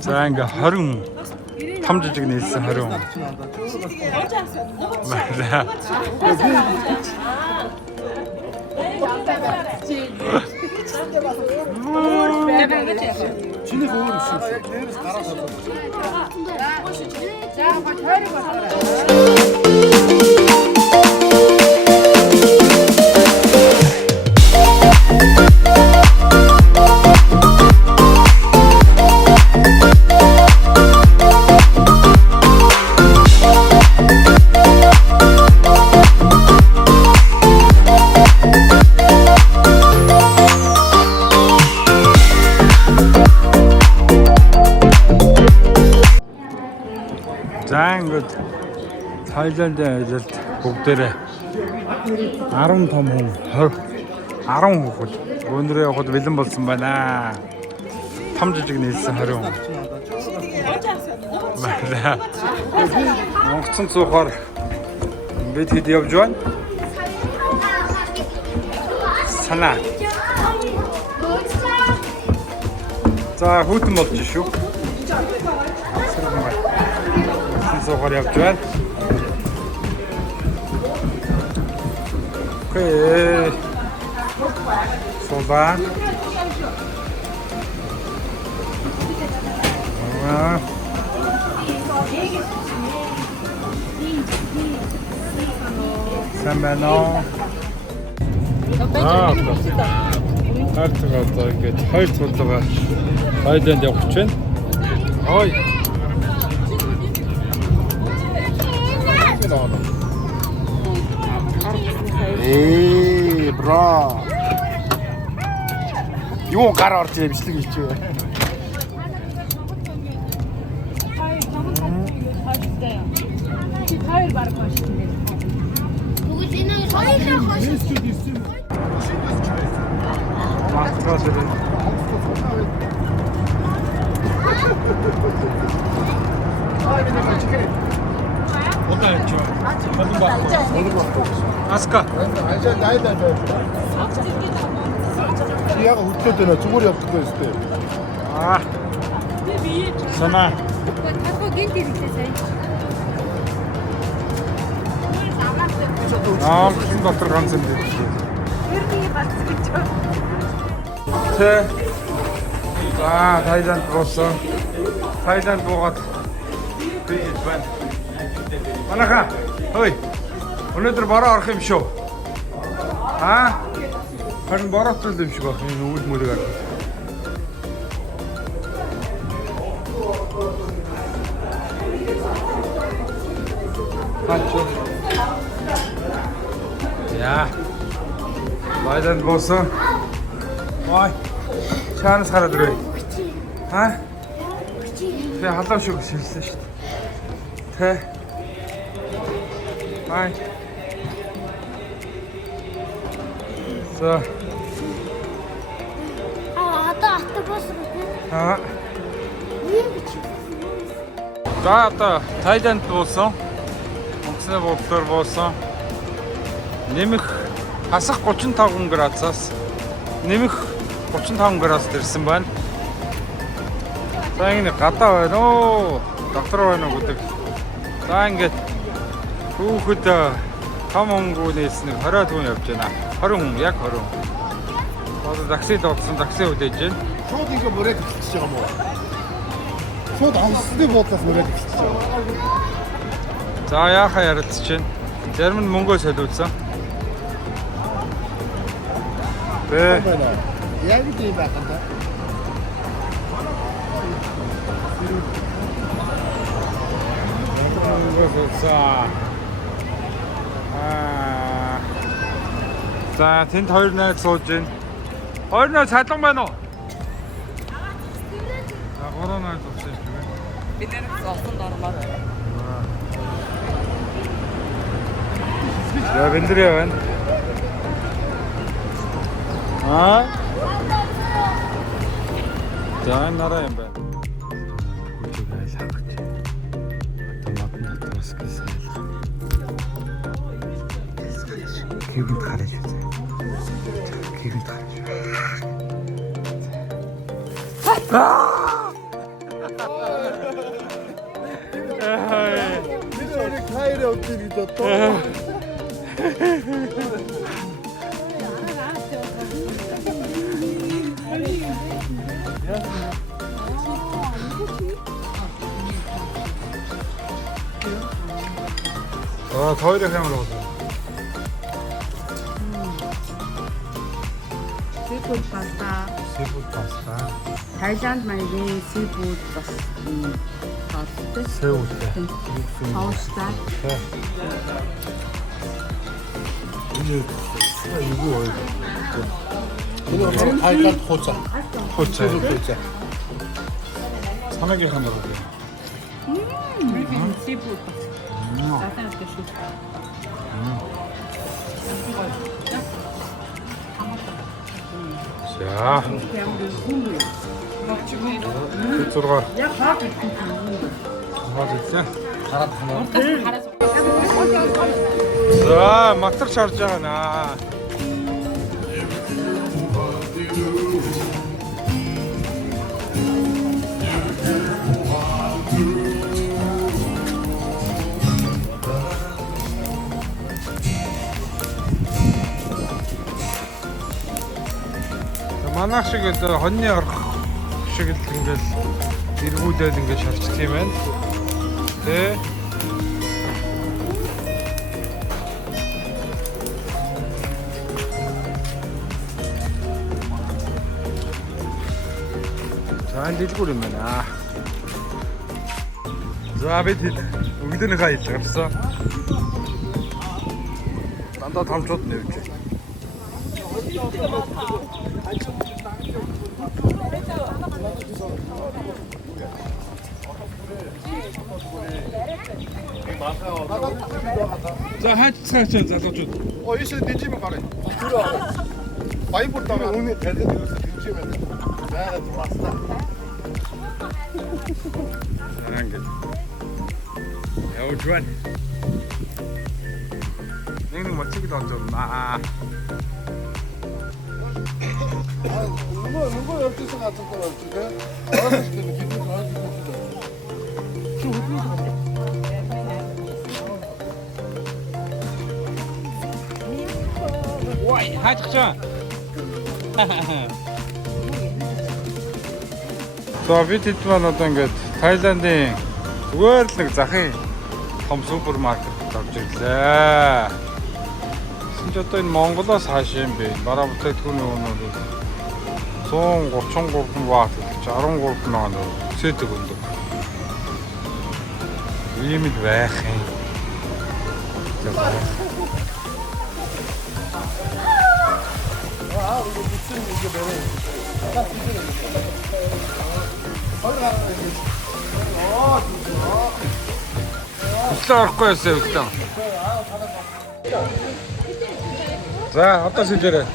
За ингээ 20 том жижиг нийлсэн 20. Чиний өөр биш. Яг нэрээс гараад За ингээд Тайландын ажилд бүгдээрээ 10 том хүн 10 хүүхэд өнөөдөр явахад бэлэн болсон байна. Том жижиг нийлсэн 20 хүн. Монгоцон цуухаар бид хэд явж байна? Санаа. За хүүтэн болж шүү. Сухар явж байна. Окей. Сулаа. Самбано. Хартгаа ингээд хоёр цулгаа хайданд явах гэж байна. Ой. бра. Юу гар орж ирээ бичлэг хийчихвэ. Хоёр баг маш тийм. Бүгд энэ хоёроо хашиж. Мастер дээр. Аска. Яг хөтлөөд байна. Зүгээр явдаг байх тест. Аа. Санаа. Тако гинт ирэхтэй сайн. Чин доктор ганц юм биш. Ерний бац гэж. Тэ. Тайланд буусан. Тайланд буугаад бид байна. Манаха. Хөөе. Өнөөдөр бороо орох юм шүү. Харин бороотой юм шиг байна. Энэ үйл мөрөг аа. Хачо. Яа. Тайланд буусан. Ой. Чанас хараад ирээ. Тэгээ халуун шүү гэж хэлсэн шүү дээ. Тэ. Ай. За. Автобус. За одоо Тайланд буусан. Монголын буудлаар буусан. Нэмэх хасах 35 градусаас нэмэх 35 градусд ирсэн байна. За ингэ гадаа байна оо. Доктор байна уу гэдэг. За ингээд хүүхэд том онгоонээс нэг 20 хүн явж байна. 20 хүн, яг 20 хүн. Одоо таксид одсон, такси хүлээж байна. Шууд ингээ мөрөөд эхэлчихэж байгаа юм уу? Шууд авсны буудлаас мөрөөд эхэлчихэж байгаа. За яахаа ярилцж байна. Зарим нь мөнгөө солиулсан. Яг тийм байх юм да. За тэнд хоёр найз сууж байна. Хоёр найз цалин байна уу? Гурван найз сууж байна. Бид нэр зовсон дормоор байна. За бэлдэр явна. За нараа юм байна. Үгүй шахаж. Томат натас гэсэн. Кибет хараж үзье. Тэгвэл таарч. Тэр өөрийг хайр өгдөө гэж бодоо. Хоёрын хямрал бол. Seafood pasta. Seafood pasta. Thailand маягийн seafood бас тоостой. 새우тэй. Соустай. 이거 이거 하이칸 호자. 호차. 호자. 산악의 하나로. Seafood. 자세하게 슈. 자, 들어가. 맞았지? 자, 막탁 charge잖아. Манайх шиг одоо хоньны орох шиг л ингээл эргүүлээд ингээд шалждаг юм байна. Тэ. За энэ дэлгүүр юм байна. За бид өглөөнийхөө хийж гарсан. Дандаа томчууд нэвж. За хаач цаач залуучууд. 이제 뒤지면 가래. 들어. 많이 볼다가 오늘 대대 들어서 뒤지면 돼. 내가 들어왔어. Ингээд. Явж байна. Нэг мацыг 던졌나. 누가 옆에서 갔을 거 같은데? 알아서 시키는 기분 좀 하지 Ой, хаачихсан. За бид хэд маань одоо ингээд Таиландын зүгээр л нэг захын том супермаркет орж ирлээ. Тэнд одоо энэ Монголоос хааш юм бэ? Бараа бүтээгдэхүүний өнөр 133 баат гэж 13 мянган сэт өгдөг. Ийм л байх юм. Орахгүй ясаа өгдөө. За одоо сэлээрэй.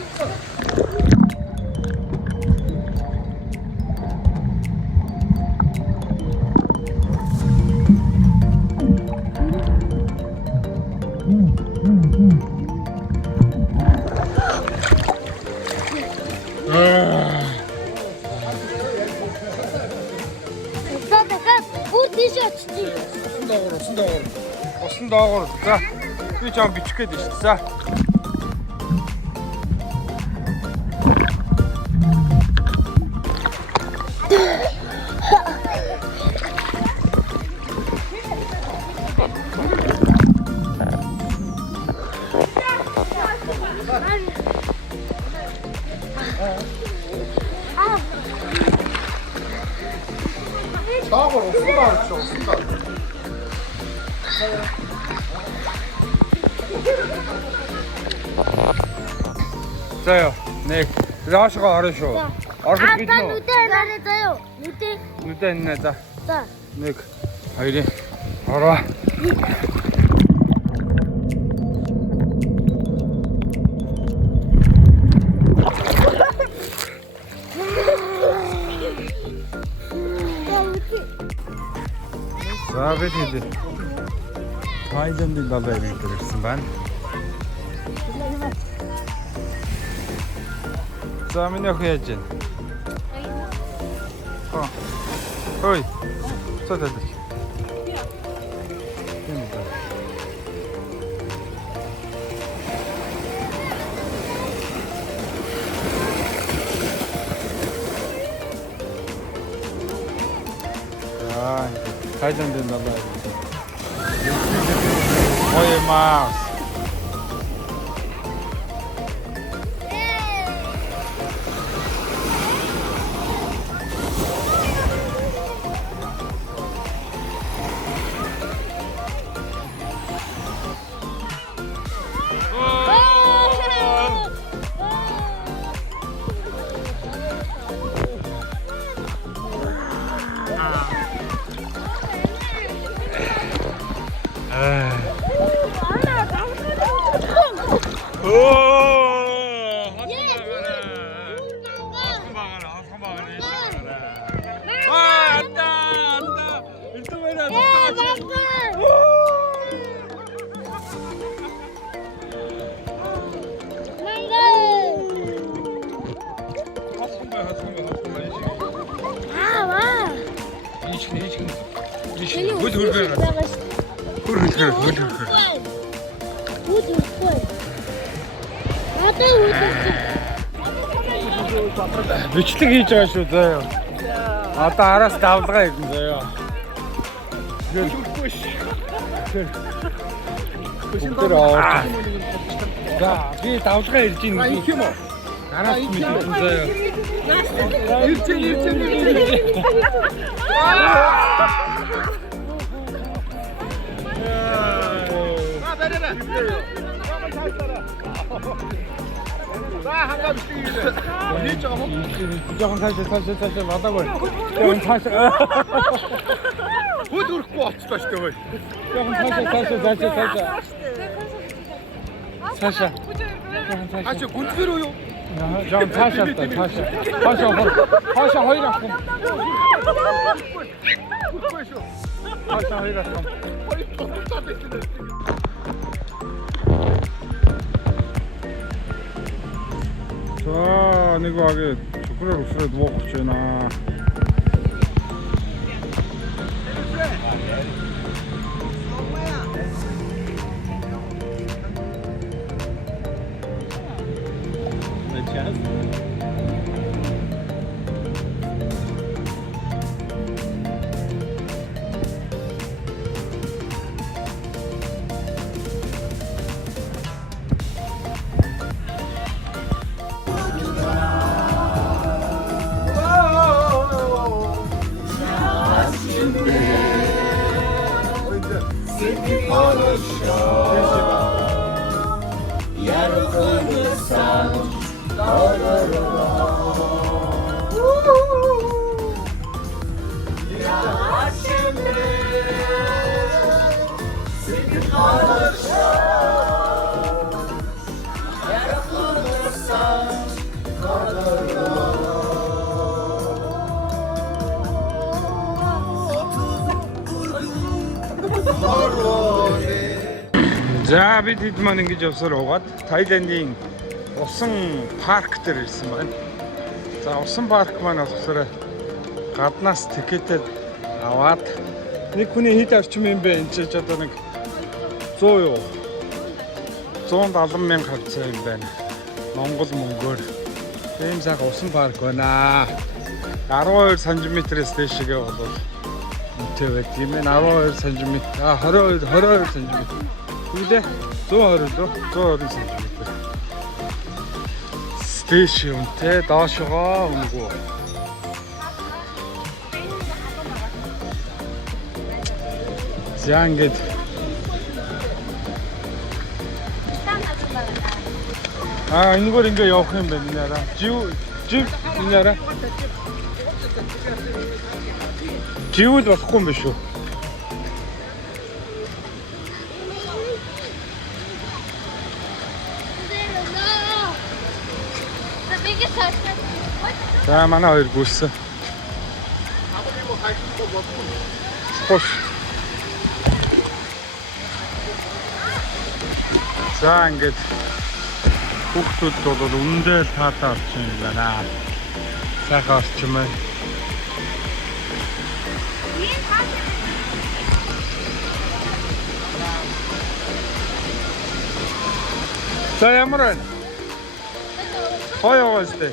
Усан доогоор. За би жоо бичих гээд байна шүү дээ. За. 나하고 없을까? 진짜 없을까? 자요. 네. 라시가 알아셔. 알아서 아빠 끼죠. 누대 말해줘요. 누대. 누대 있네. 자. 자. 네. 아이리. 알아. За бид хэд Таиландын далай ирсэн байна. За миний охин яаж байна? Ой. Цаа даа. Тайландын далай. Ой маа. Бичлэг хийж байгаа шүү заяа. Одоо араас давлгаа ирнэ заяа. Хөрөхгүй ш. Бүгдээ аваад. За би давлгаа ирж ийн гэх юм уу? Араас мэдэн заяа. Ирж. 조금 살살 와다고. 조금 살살. Хөл өрөхгүй болчихлоо шүү дээ. 조금 살살. 살살. А чи гүнзгэр үү юу? 조금 살살. 살살 허이라고. Хүрхгүй шүү. 살살 허이라고. За нэг багы шүхрээр өсрөөд буугч байна. За бид хэд маань ингэж явсаар угаад Тайландын усан парк дээр ирсэн байна. За усан парк маань болохоор гаднаас тикетэд аваад нэг хүний хэд орчим юм бэ? Энд ч одоо нэг 100 юу? 170 мянга хавцаа юм байна. Монгол мөнгөөр. Тийм сайхан усан парк байна. 12 см-с дэшгээ бол үнэтэй байдаг юм байна. 12 см. 22 см. Үгүй 120 см. Стэйшн үнэтэй доошогоо өнгөө. За ингээд энэгээр ингээ явах юм байна нэраа. Жив нэраа. Живд болохгүй юм биш үү? За манай хоёр гүйсэн. Хош. За ингээд Хүүхдүүд бол үндэ таатаа орчин юм байна. Сайхан орчин байна. За ямар байна? Гоё гоостэй.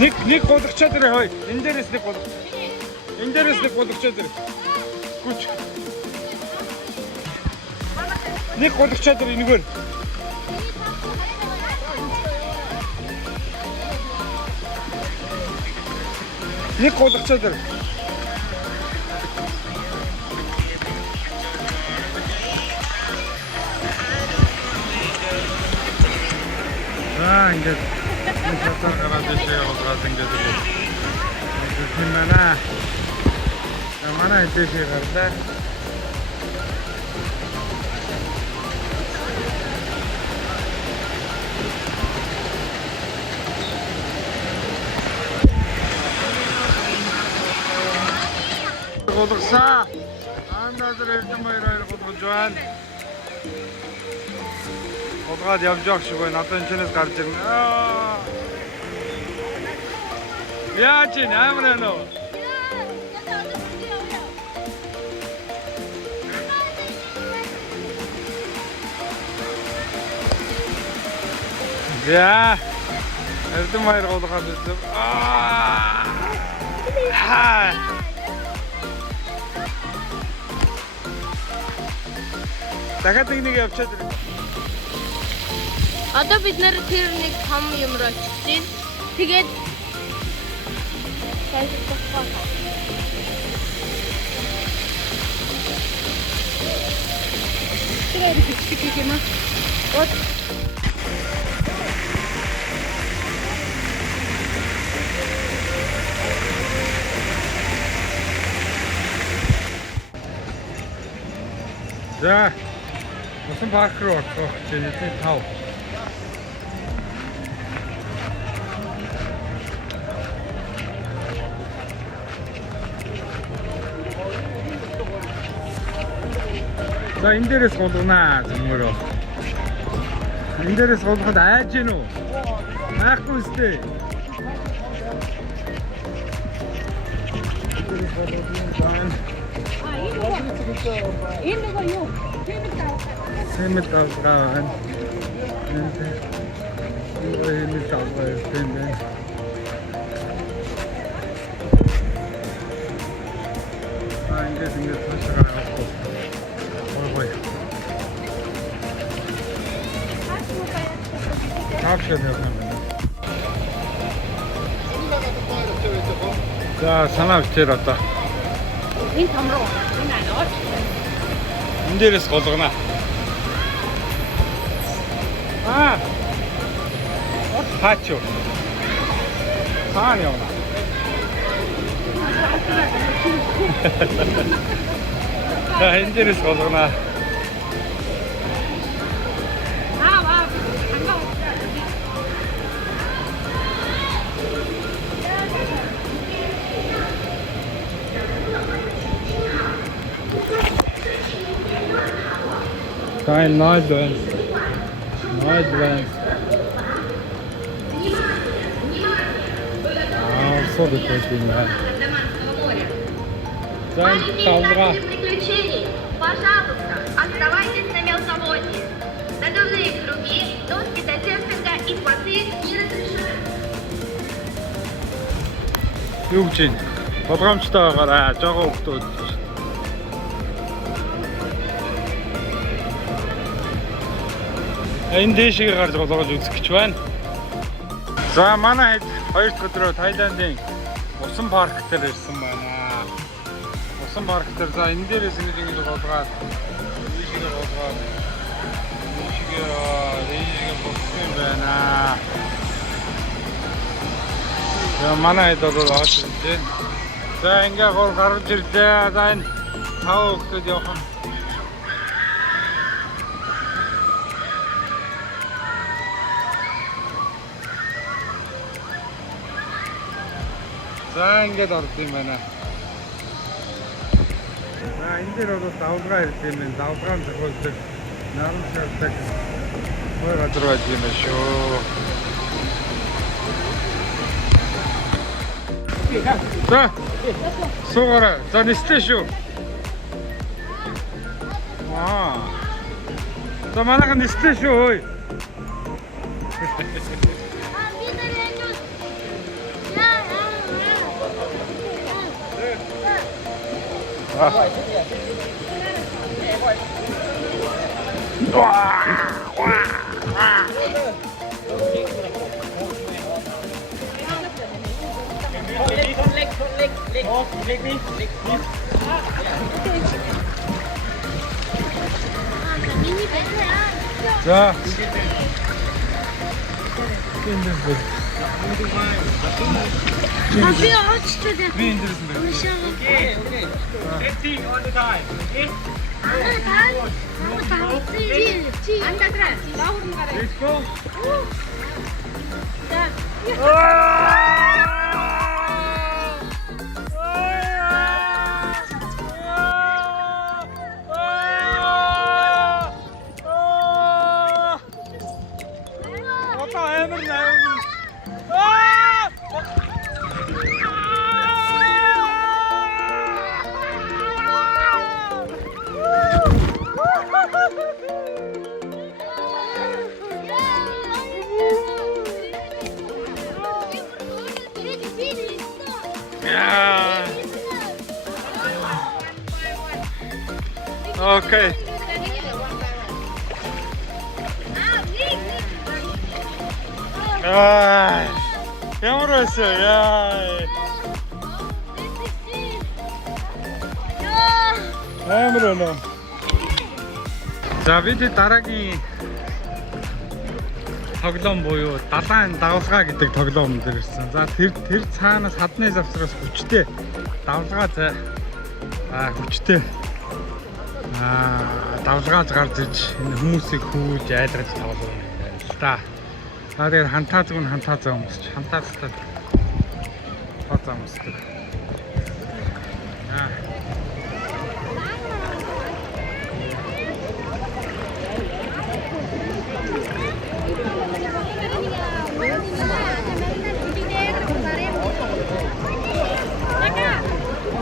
Нэг голгочоод ирээ хой. Энэ дээрээс нэг голгоч. Энэ дээрээс нэг голгочоод ирээ. Гүч. Нэг голгочоод ирээ нэгээр. Нэг голгочоод ирээ. Ингээд шатар гараад дэшээ болоод ингээд л. Тийм байна. Манай дэшээ гарлаа. Голгосаа. Андазэр эрдэмээр голгож байна. Голгаад явж байгаа шиг байна. Одоо энэ чэнэс гарч ирнэ. Яаж ийн амар нөө. Я. Эрдэмээр голгаад ирсэн. Дахиад нэг явчихад ирнэ. Одоо бид нэр тэр нэг том юм руу очив. Тэгээд 시간이 비치기만. 자, 무슨 파크로 왔고 이제 타오. 자, энэ дээрээс голгонаа зөмөрөө. Энэ дээрээс голгоход айж гин үү? Айхгүй сте. Энэ нөгөө юу? Сэмэл таалгаа. Энэ таалгаа тэмээ. ингээд цаашаа гаргахгүй. Ой. Таашаа явна. За санаа бичээр одоо. Энэ том руу. Энэ аа. Энэ дээрээс голгоно. Хачо. Хаана явна? За энэ дээрээс голгоно. Kein Neudwens. So докладываем. Приключений. Пожалуйста, оставайтесь на мелководье. Надувные круги, доски для серфинга и плоты не разрешаются. Юу гэж юм? Болгоомжтой байгаарай. Жогоо хүмүүс. Энэ дэшигээ гарч болгож үзэх гэж байна. За манай хэд 2 дахь өдрөө Тайландын усан парк дээр ирсэн байна. Усан парк дээр за энэ дээрээс ингэж болгоод дэшигээ болгоод дэшигээ болсон байна. За манай хэд бол аач ирсэн. За ингээ гол гарч ирлээ. За энэ 5 хүмүүс явах юм. За ингээд орд юм байна. За энэ дээр бол давлгаа ирдэг юм байна. Давлгаан зохиолдог наран шалдаг хой газар байж юм шүү. За суугаарай. За нислээ шүү. Аа. За манайхан нислээ шүү ой. 자, wie interessant. Let's go. Okay. Ямар байсан яа. Амар өнөө. За бид дараагийн тоглоом буюу далайн давлгаа гэдэг тоглоом дээр ирсэн. За тэр цаанаас хадны завсраас хүчтэй давлгаа хүчтэй давлгааж гарч ирж энэ хүмүүсийг хөөж айлгаж тоглоом юм байна л та. Тэгээд хантаазг нь хантаазаа өмсч хантаазтай хатаа өмсдөг.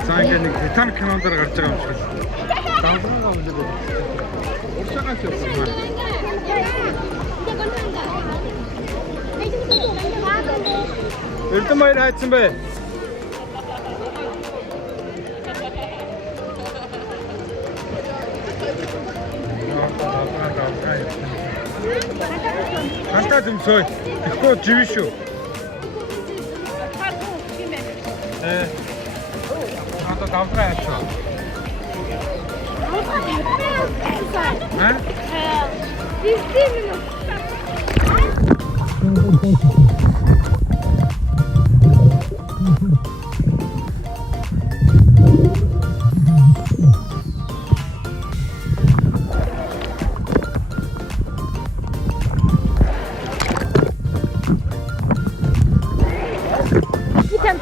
Сайн нэг титаник кинондор гарч байгаа юм шиг л. Давлгаа үлдээд байна. Уршаагач явсан. Эрдэнэ баяр хайцсан бэ? Хантаа зэмсөй. Тэгэхгүй живэн шүү. Одоо давлгаа яачаа.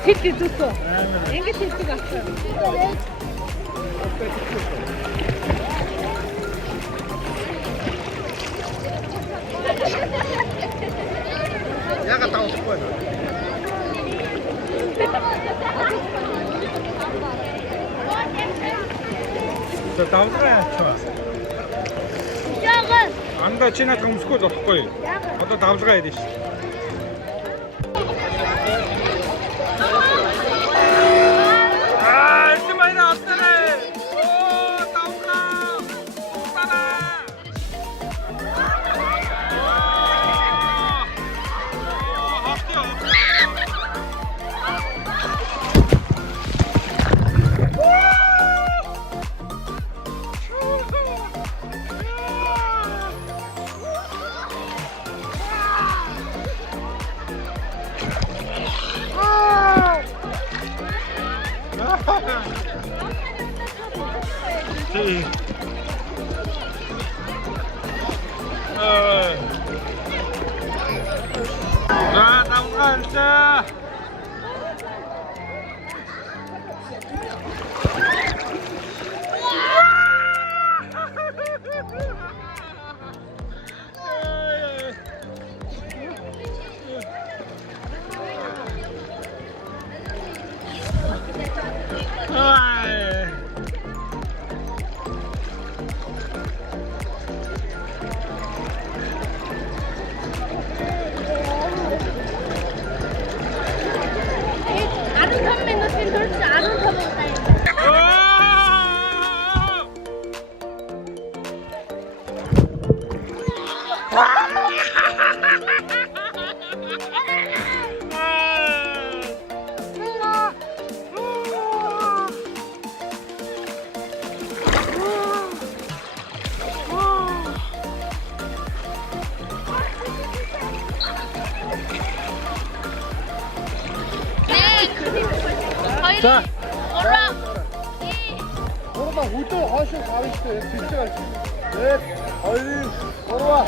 Тэтгэж зүсөө. Ингээд тэтгэж авсан. Яагаад тавахгүй вэ? За давлгаа яачаа. Яагаад? Андаа чи надад өмсөхгүй болохгүй. Одоо давлгаа ярина шүү. 자, 나무가 아이. 아는 선배는 지금 돌지 아는 선배다. 자, Orada hoca haşır karıştı. Türkçe. Evet. Haydi. Orada.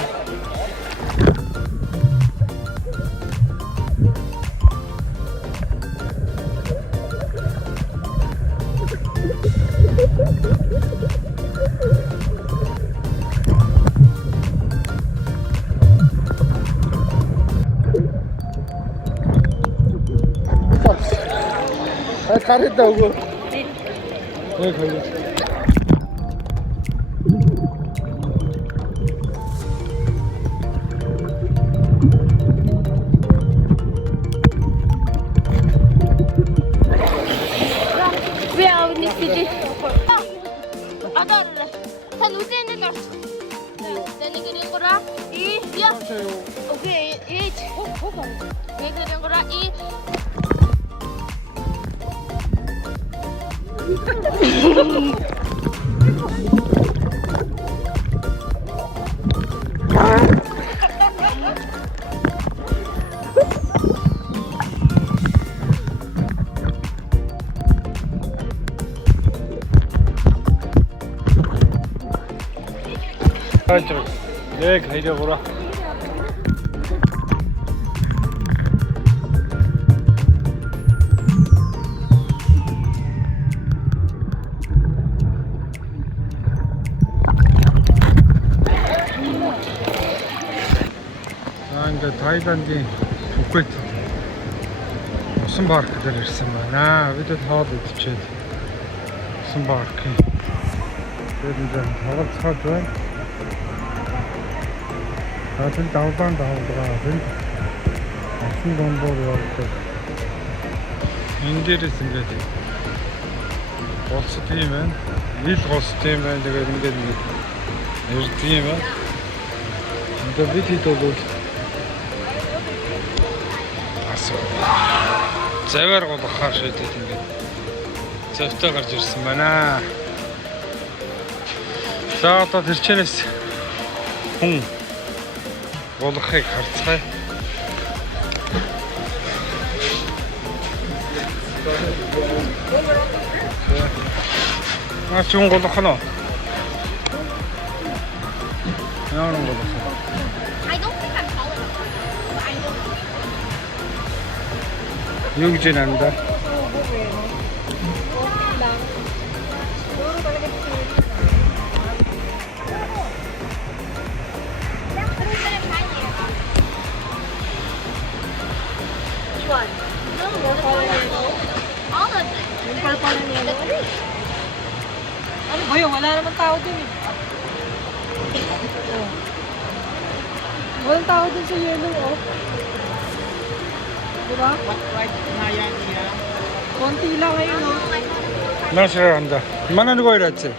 잘했다고. 네, 걸렸어. Ve avni sidi. Agar sen ucene kar. Seni girin kura. I ya. Okay, it. Ne girin kura i. 네, 가려보라. 이제 Тайландын Пхукет усан парк дээр ирсэн байна. Бид тоод идчихэд усан паркын дээр тоглоцоход байна. Хатан давлан энэ асан бомбоор явдаг. Энэ дээрээс ингээд голс тийм байна. Ил голс тийм байна. Тэгээд ингээд ирдэг юм байна. Тэгээд бид хэд бол завар голохоор шийдээд ингээд завтай гарч ирсэн байна. За одоо тэрчнээс хүн голохыг харцгаая. Чи хүн голох нь. Яа нэг голох. I don't think I'm tall enough. I know. Юу гэж нанда? Boy, wala naman tao dun eh. Walang tao dun sa yellow, oh. Diba? Konti lang ngayon, oh. 나 싫어한다. 이만한 거 이랬지.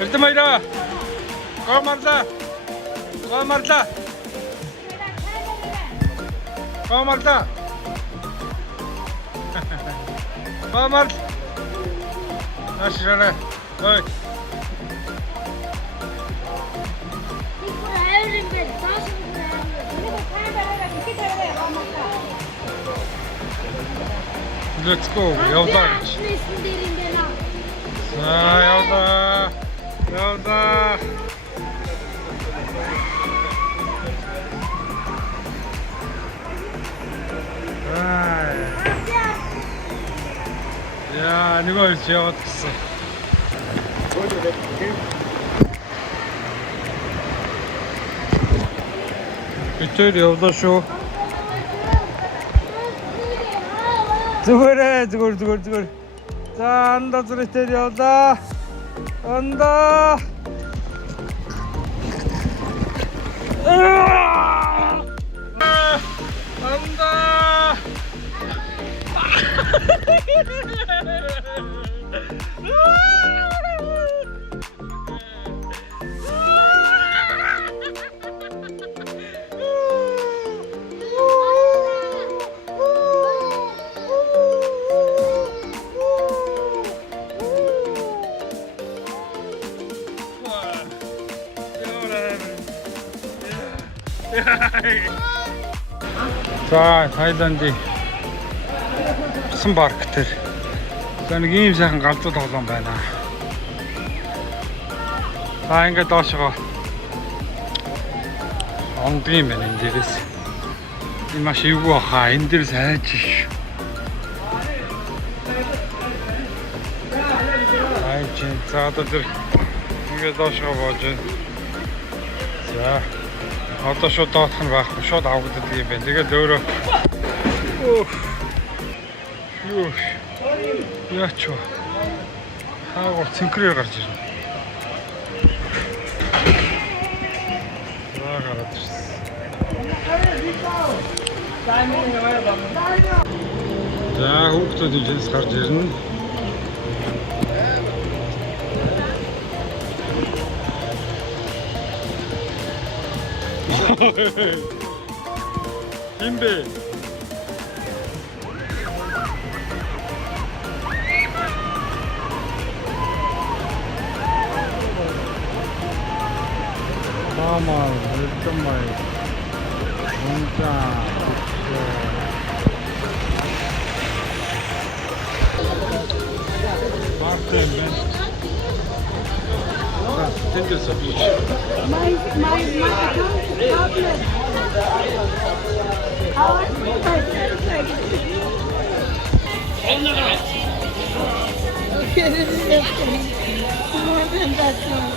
일단 말이라. 거 말다. 거 말다. 거 말다. 거 말. 나 싫어해. 어이. Let's go. 여자. 자, 여자. 야, 이걸 지어왔어. 이쪽이 여자 쇼. зүгээр. За анда зүрхтэй явлаа. Анда. Анда. За Тайландын усан парк дээр за нэг ийм сайхан галзуу тоглоом байна. За ингээд доошоо онгод юм байна энэ дээрээс. Энэ маш эвгүй хаа энэ дээрээс хайж ш. Хайж за одоо ингээд доошоо боож байна. За одоо шууд доотх нь байхгүй шууд авагддаг юм байна. Тэгээд өөрөө яач вэ? Хаагаар цэнхрээр гарч ирнэ. За гараад ирсэн. За хүүхдүүд энэс гарч ирнэ. Химбэ. Мама, это мой. Унта. Мартин. Тендер собич. My tablet. Okay, this is okay. More than that one.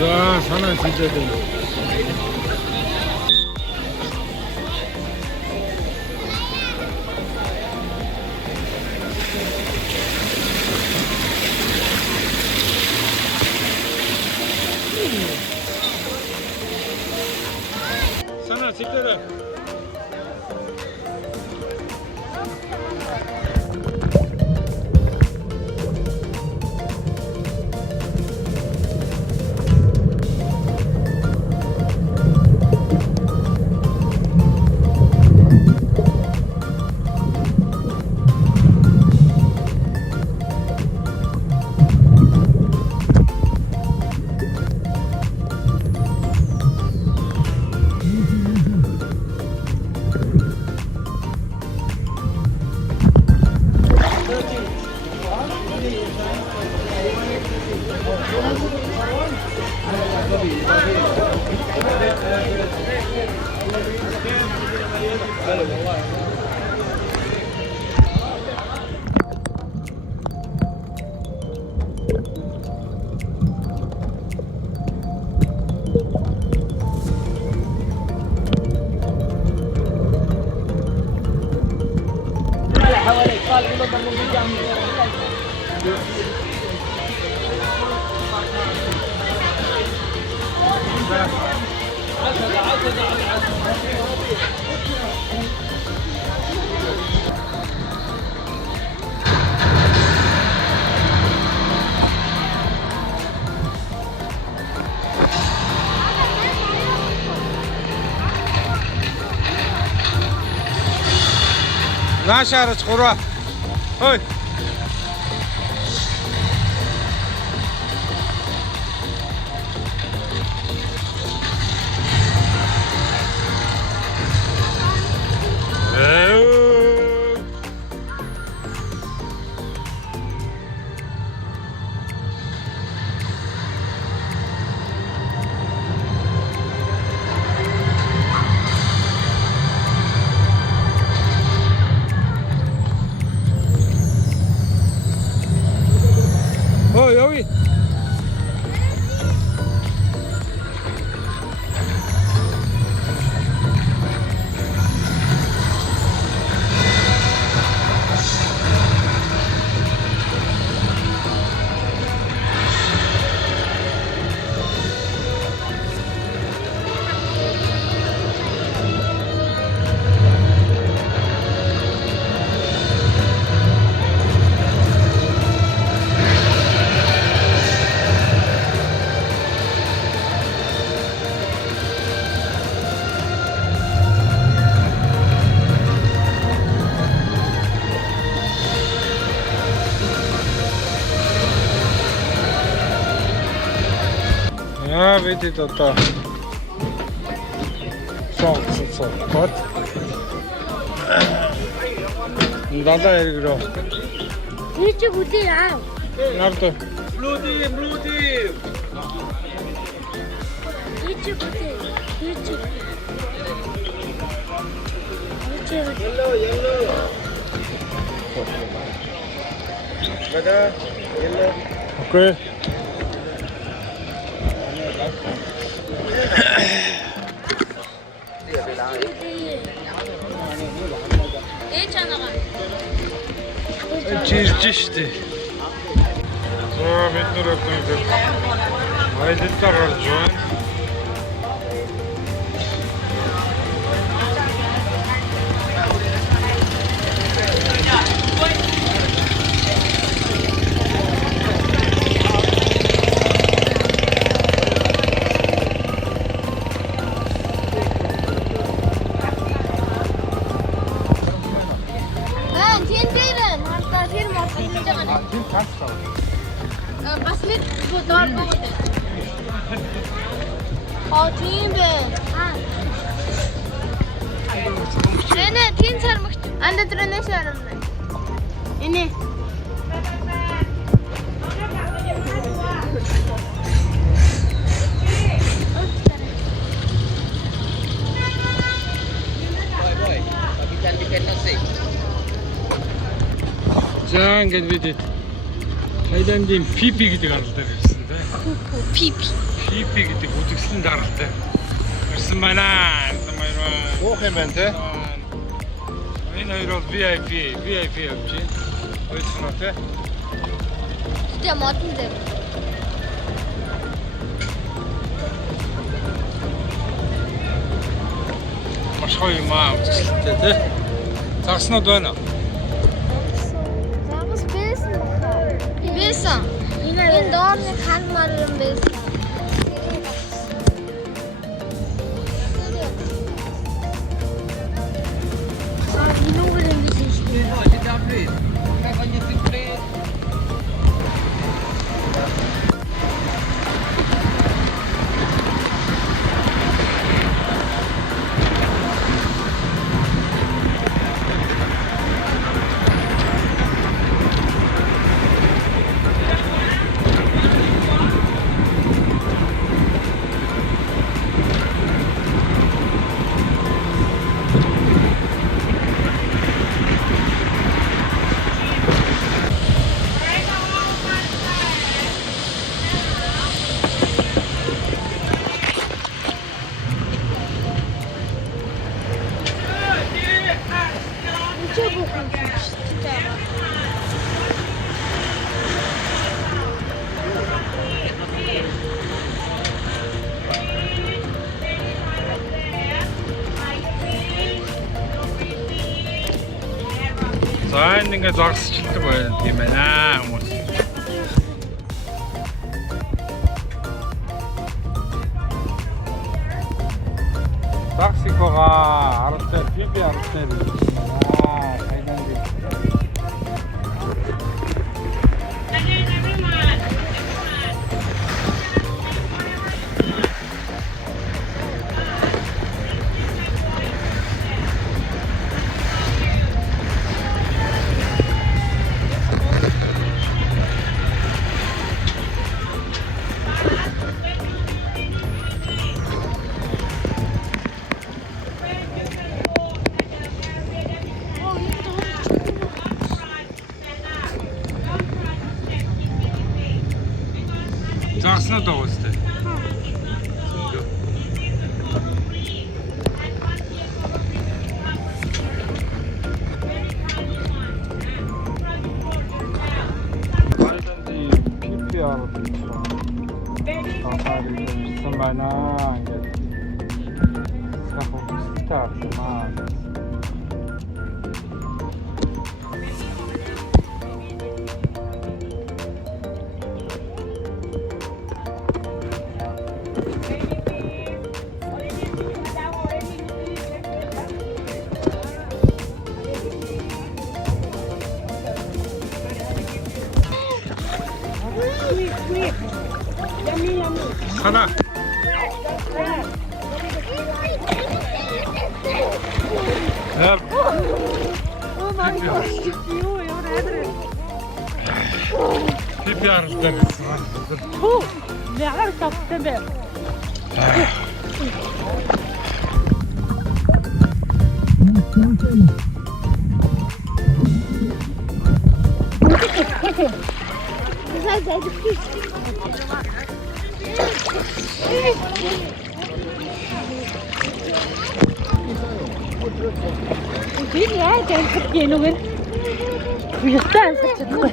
자, 산을 진짜 돼. 산을 진짜 돼. 나샤르 초라. 어이. weet je dat zo kort. दादा हेरेको नीचे घुटे आओ यहाँ तो नीचे घुटे नीचे okay Çizdi. Sonra metnur yaptığımızda aydınlar var şu an. ini Jangan gitu. Thailand din pipi gitu гаралтай ирсэн дээ. pipi Pipi гэдэг үдгсэн даралтай. Ирсэн байна. Уух юм байна те. Энэ хоёр бол VIP явж байна. Ойлгосноо те. dia motong deh Маш гоё юм аа үдгсэлтэй те. Загснууд байна. Загас байсан энэ доорны хан мар юм байсан За энэ ингээд загсчилдаг байна тийм байна хүмүүс. Таксикога аралтай pipi аралтай байна. Thailand din. Загснууд байгаа үстэй. Thailand-ийн pipi аралтай байна. Тасаар ирсэн байна ингээд. Сахуу стартмаа. 하나 Ja, Oh my gosh. Jo, jag är rädd. pipi arıtlar. Oh, det här kapten det. Vind jij kan het je nog in. Je staat het goed.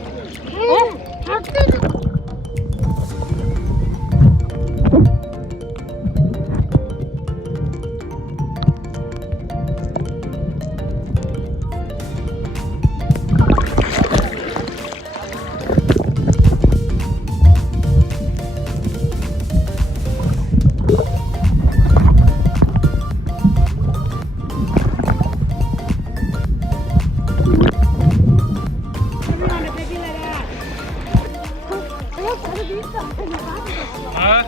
Ha?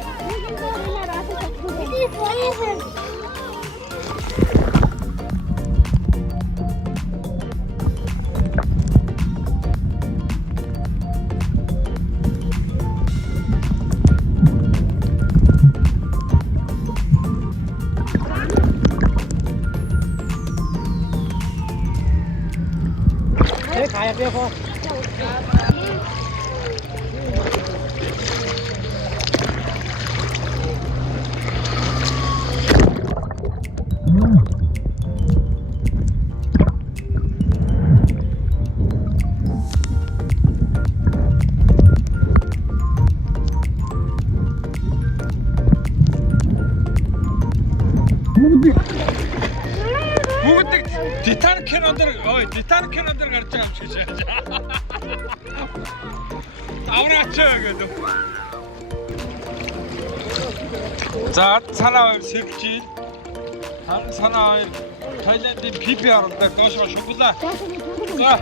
Бүгд Титаник кинонд гарч байгаа юм шиг шааж. Авраач гэдэг. За санаа хоёр сэрж ийн. Санаа хоёр Таиландын пипи аралдаа доошоо шуглаа. За.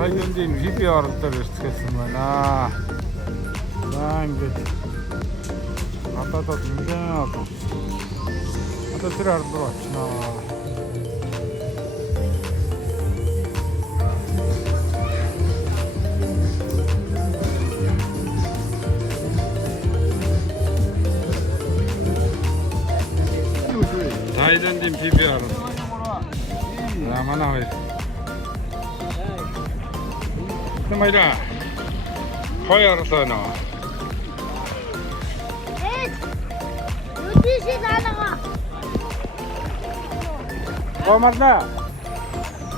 Таиландын пипи аралдаар ирчихсэн байна. За ингэж надад нэлээд одоо тэр арал руу очно. Таиландын пипи арал. За манай хоёр Снимайла. Хоёрлоо нөө. Нүдишээ даалгаа. Гомарна.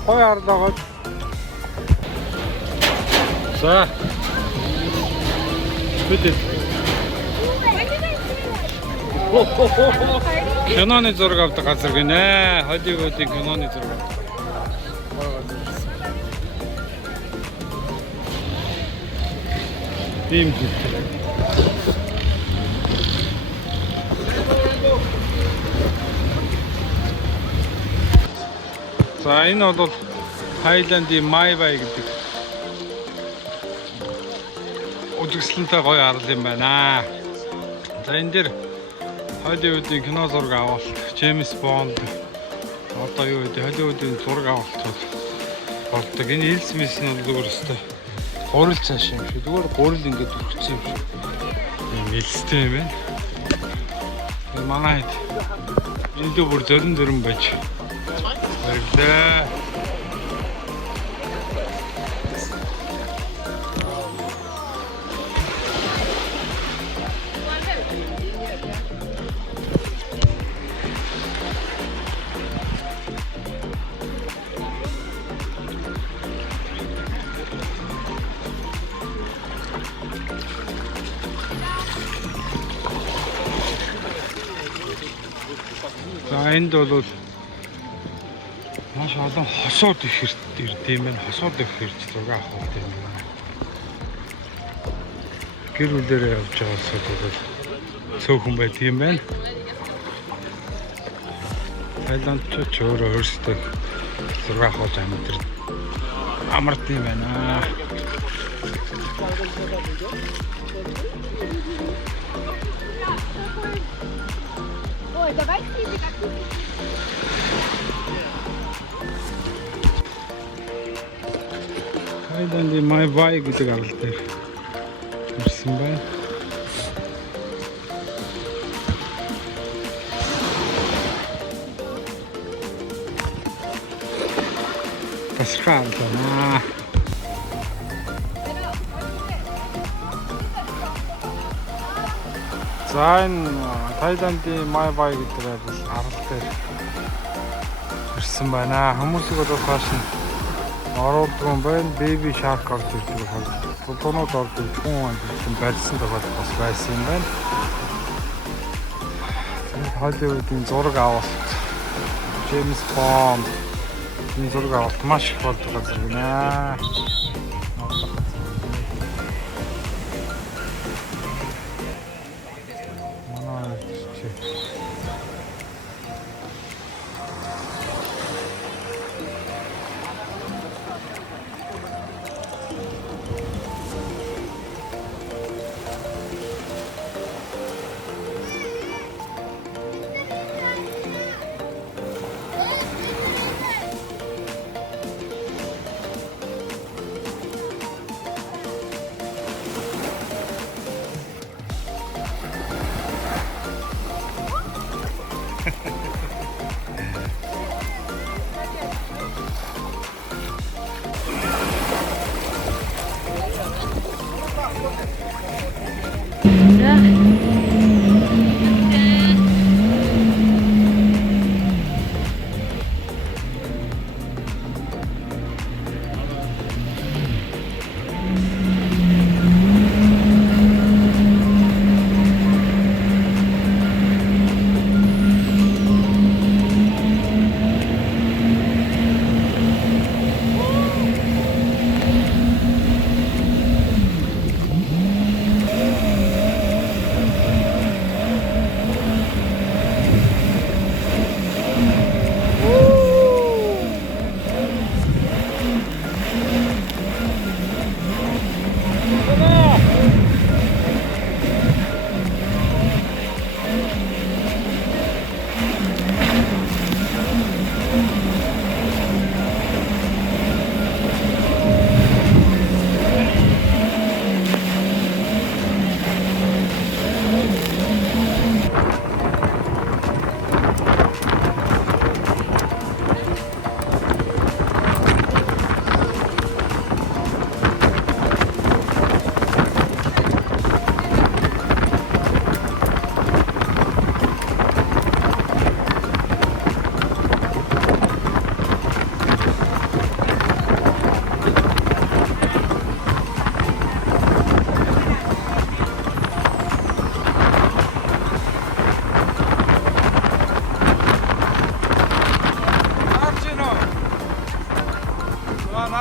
Хоёрлоо. За. Бид киноны зураг авдаг газар гинэ. Холливуудын киноны зураг. Ийм хэлтэй. За энэ бол Тайландын Майбай гэдэг үзэсгэлэнтэй гоё арал юм байна. За энэ дээр Холливуудын кино зураг авалт, Джеймс Бонд одоо юу гэдэг Холливуудын зураг авалт болдог. Энэ Will Smith нь зүгээр өстой гурил цааш юм шиг. Зүгээр гурил ингээд өгсөн юм шиг. Ийм нэлстэй юм байна. Энэ манай энэ дүү бүр зөрөн байж. Баярлалаа. За энд бол маш олон хосууд их ирдэм байна. Хосууд их ирж зураг авах юм байна. Гэр бүлээрээ явж байгаа хосууд бол цөөхөн байт юм байна. Тайландчууд өөрөө өөрсдөө зураг авах амарт юм байна. Ой, давайте как-то. Тайландын Майбай гэдэг арал дээр ирсэн байна. Тасраа байна. За энэ Тайландын Майбай гэдэг арал дээр ирсэн байна. Хүмүүсийг бол хаш нь оруулдаг юм байна. Baby shark орж ирж байгаа. Тулуунууд орж ирж хүн амжилтанд барьсан тохиолдол бас байсан юм байна. Холливуудын зураг авалт, Джеймс Бонд энэ зураг авалт маш их болдог газар гинэ.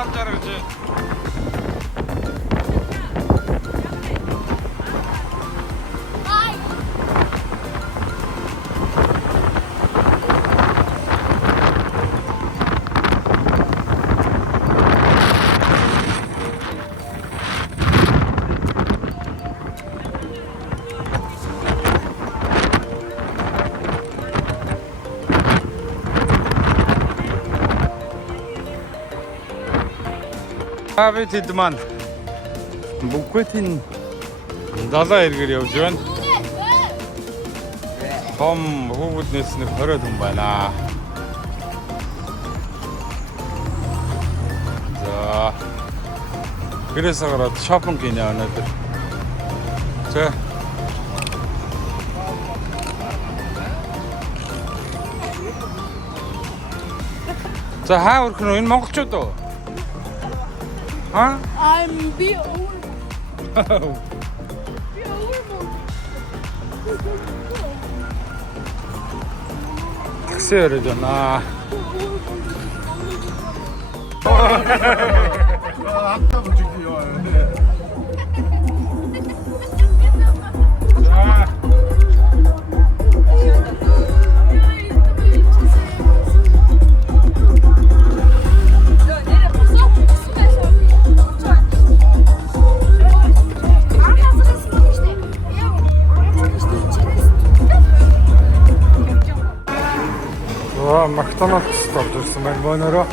사람 잘 알지. Abi Tidman. Бүкэтийн далаа эргээр явж байна. Том хүүгүүднээс нэг 20 хүн байна. За. Гэрээсээ гараад шопинг гинэ өнөөдөр. За. За хаа өрх нь энэ монголчууд уу? Huh? I'm be over. Be over. Тэгсэн яриад байна. 아까 움직이요. 자. 와, макдоналдс орж ирсэн байна бөөнөрөө.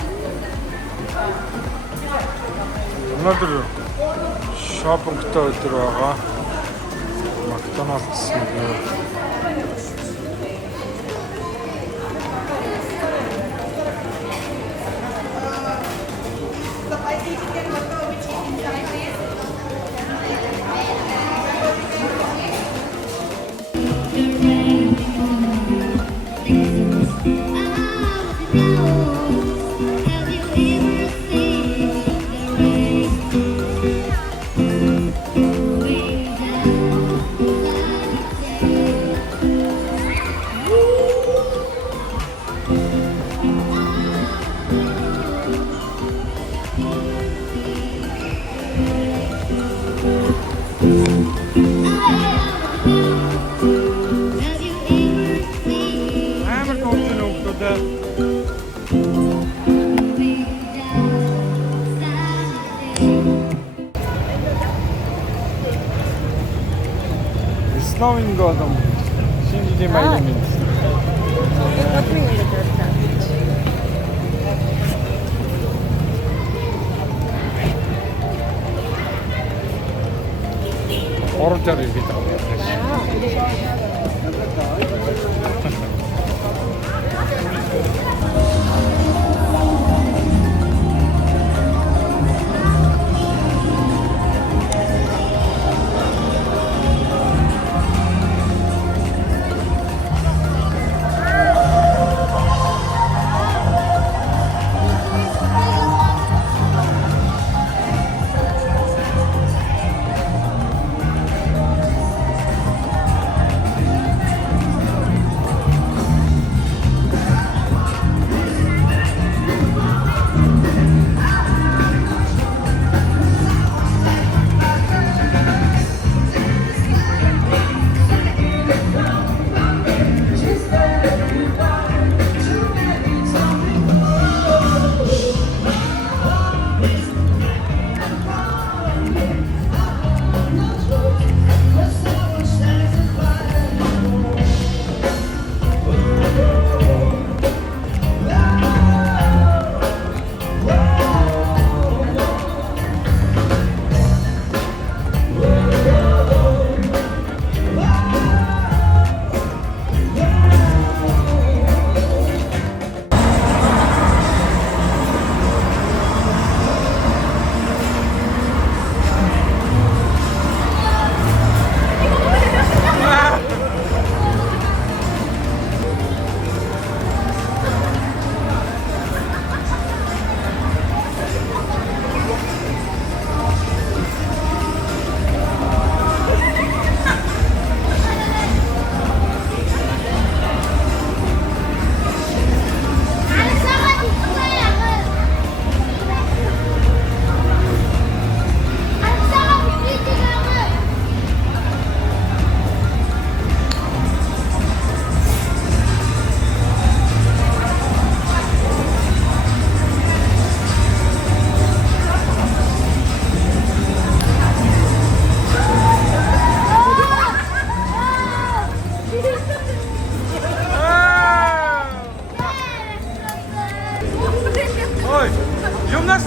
Өнөөдөр шопингтой өдөр байгаа. макдоналдс нэг амар тооцоо өгдөг. Snowing golden. Şimdi maymun. Orada bir tane.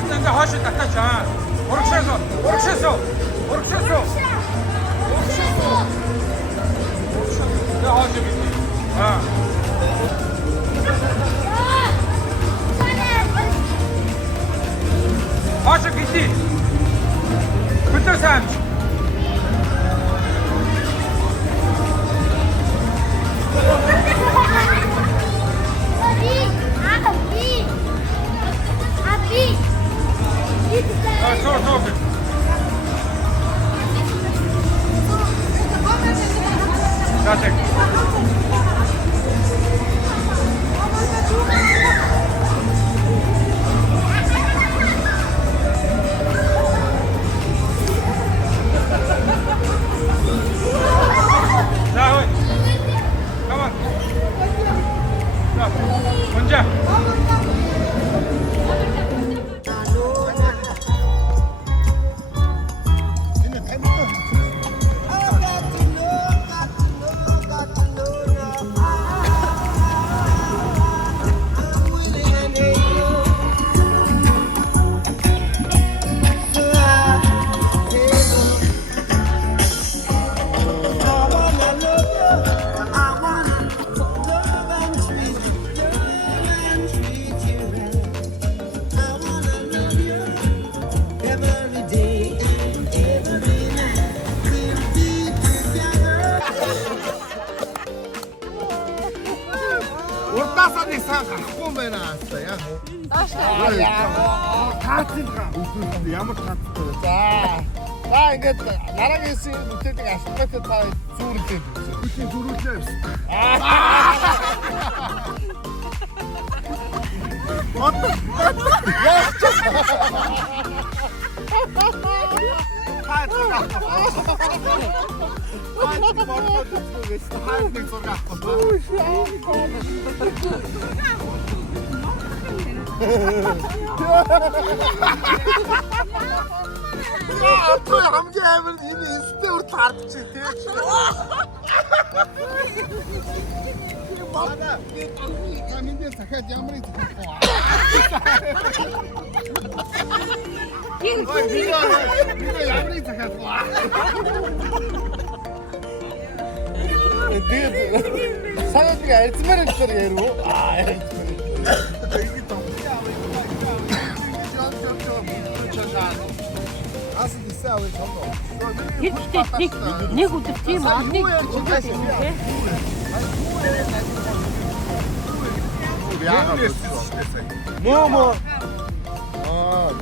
Sen de haşır taş ha. Orukşeso. Orukşeso. Orukşeso. Orukşeso. Ne haşır bitti. Ha. Haşır gitti. Bitti sen. Ha, sor. Zaten. Zahoy. Come on. 혼자. 근데 닮았다. Ortasında insan kalkmam ben aslında ya. Tatil가. Ямар таттай. За ингээд нараг хийсэн үтээдэг аспект та зүүрлээ. Үтээ зүүрлээ. Ой, хамгийн амар энэ эстэй үр таарч тий. Бада, каминдээ захаад ямар их захах вэ? Ой, би ямар их захах вэ? Тэгээд санаад нэг арзмаар хэлээр ярив. Арзмаар. Аз дисаа авах юм. нэг өдөр тийм амтыг Момо.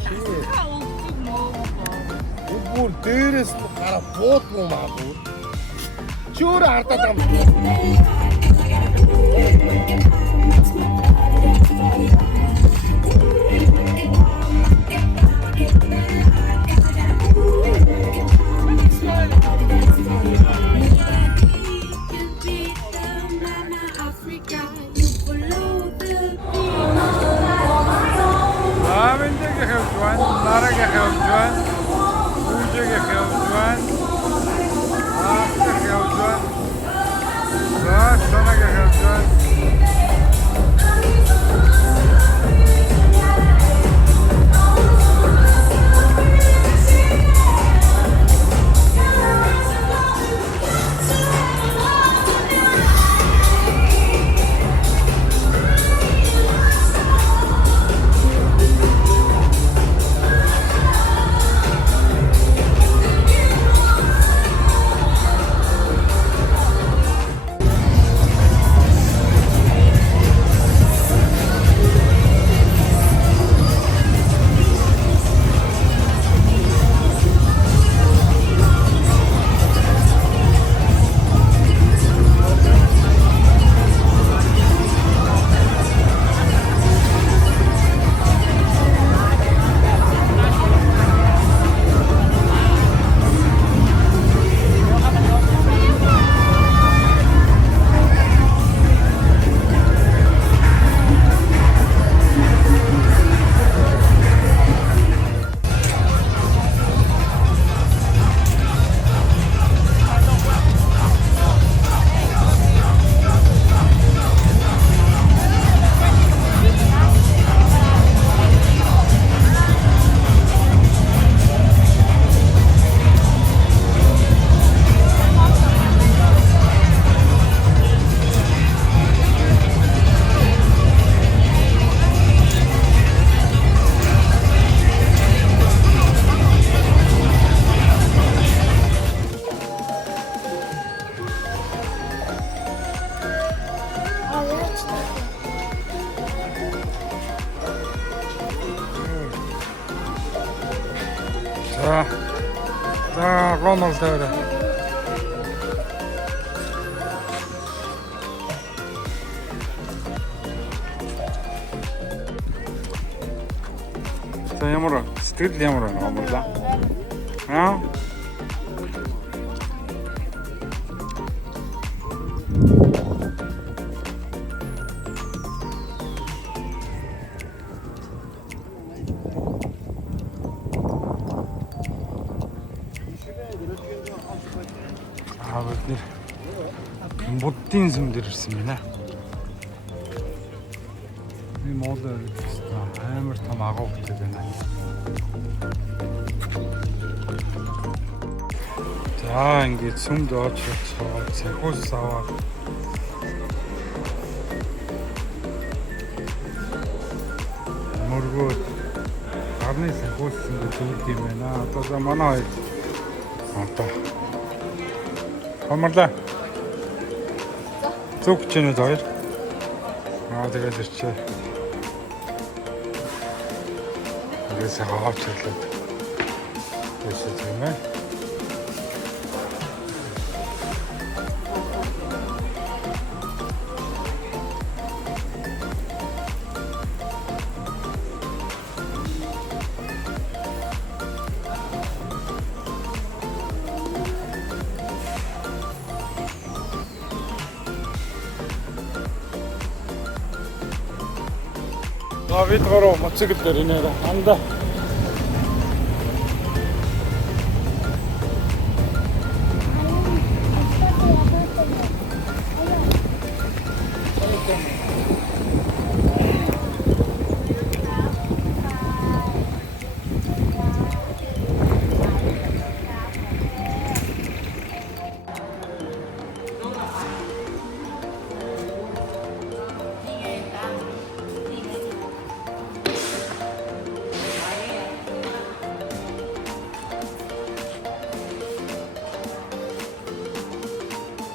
Чи. Бүр дээрээс нь гараа буудгүй маа бүр. Чи өөрөө хардаад юм. Lavendege Helfjuan, Narage Helfjuan, Ujege Helfjuan, After Helfjuan, Sonage Helfjuan. За гомол тавиараа. За ямар сэтгэл ямар байна гомолоо? Аа? Бид нэр буддийн сүм дээр ирсэн байна. Энэ мол амар том агуу бүтэд байна. За ингээд сүмд очиж цахиус аваад мөргөө гарны цахиус ингээд зүрд юм байна. Одоо за манай одоо Амарлаа. Зүг чинь хоёр. Тэгээд ирчээ. Тэгээс хаваач ирлээ. Тэсэ тийм ээ. Бид гурав моцикл дээр инээр анда.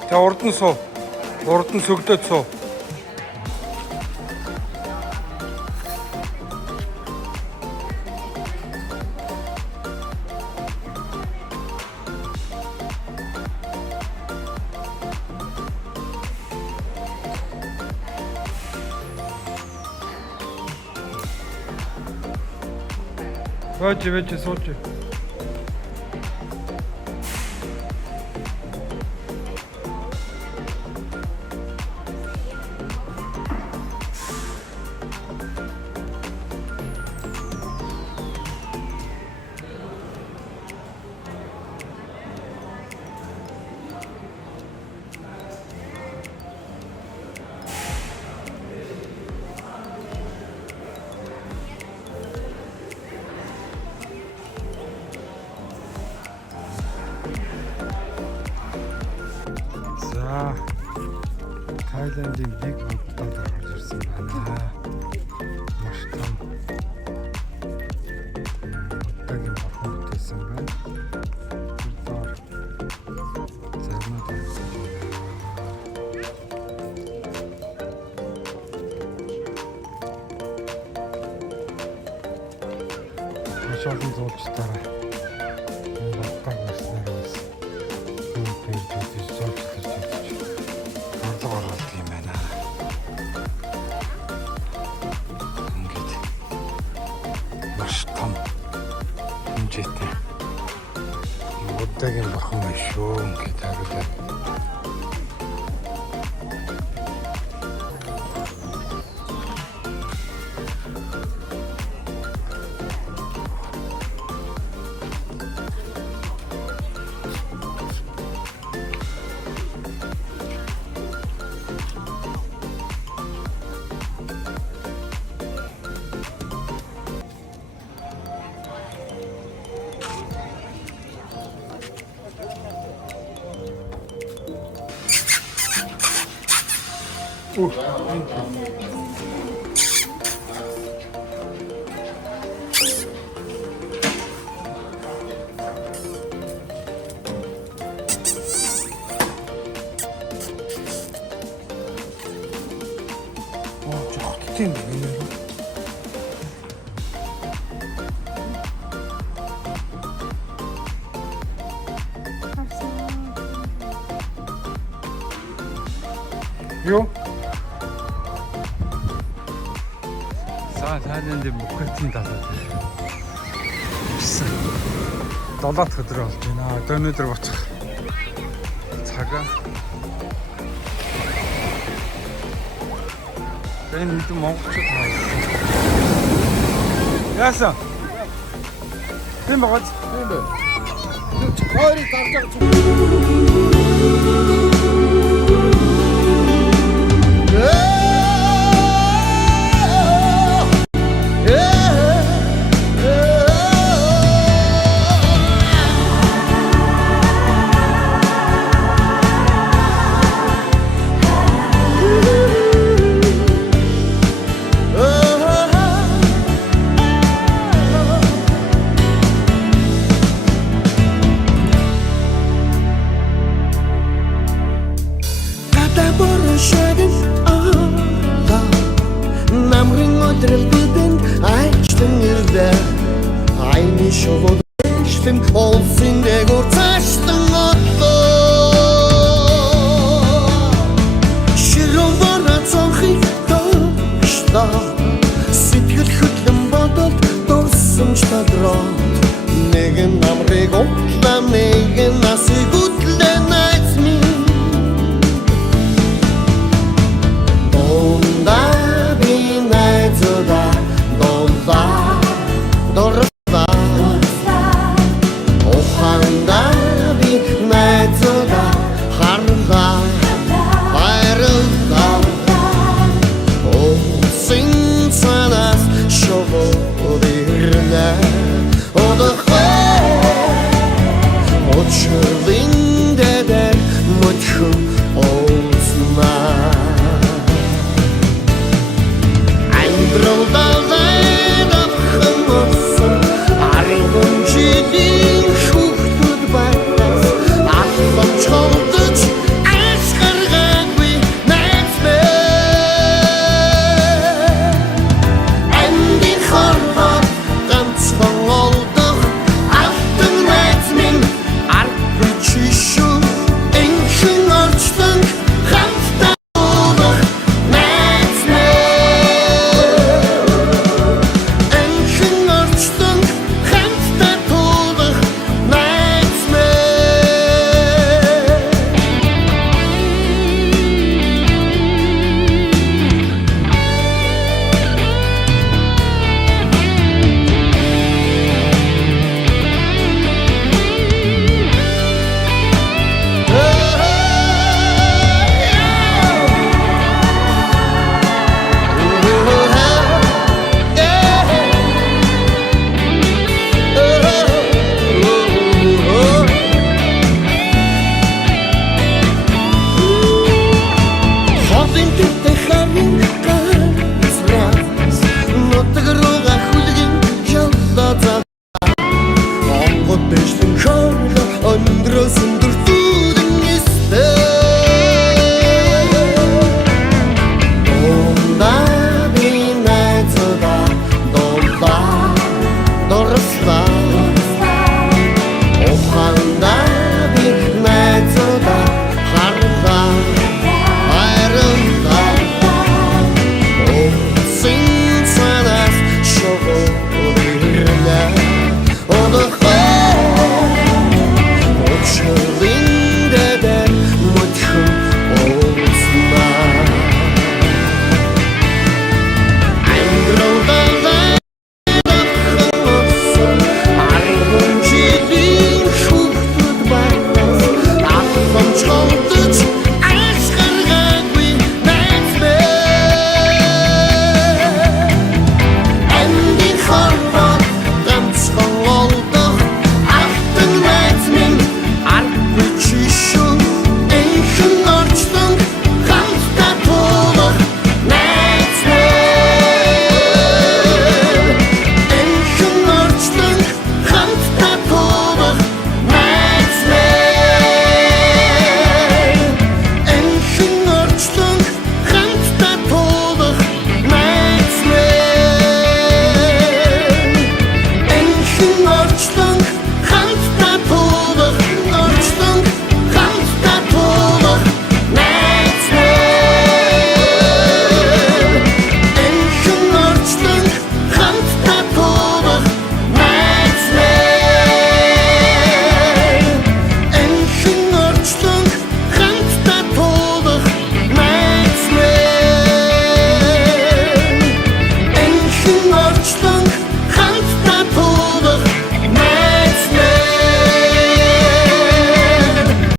За урд нь суу. Урд нь сөгдөөд суу. Вэж сууч. Тайландын нэг буддад орж ирсэн байна. Маш том буддагийн бурхан бүтээсэн байна. Доор загнаад ирсэн. Маш олон зурчтараа энэ буддаг байснаар байсан. Энэ пердүүд зурч оролт юм байна. Ингээд маш том хэмжээтэй буддагийн бурхан байна шүү ингээд харуулаад. Тийм байна. Юу? Сайн энэ Букетийн талаа дээр. Ирсэн. 7 дахь өдөр болж байна. Одоо өнөөдөр буцах цагаа. Энэ хэдэн монголчууд хаа. Яасан? Тийм багаж. Тийм байна. Хоёрыг зарж байгаа. Сэтгэл хөдлөн бодолд дурсамж тодроод нэгэн намрыг утлаа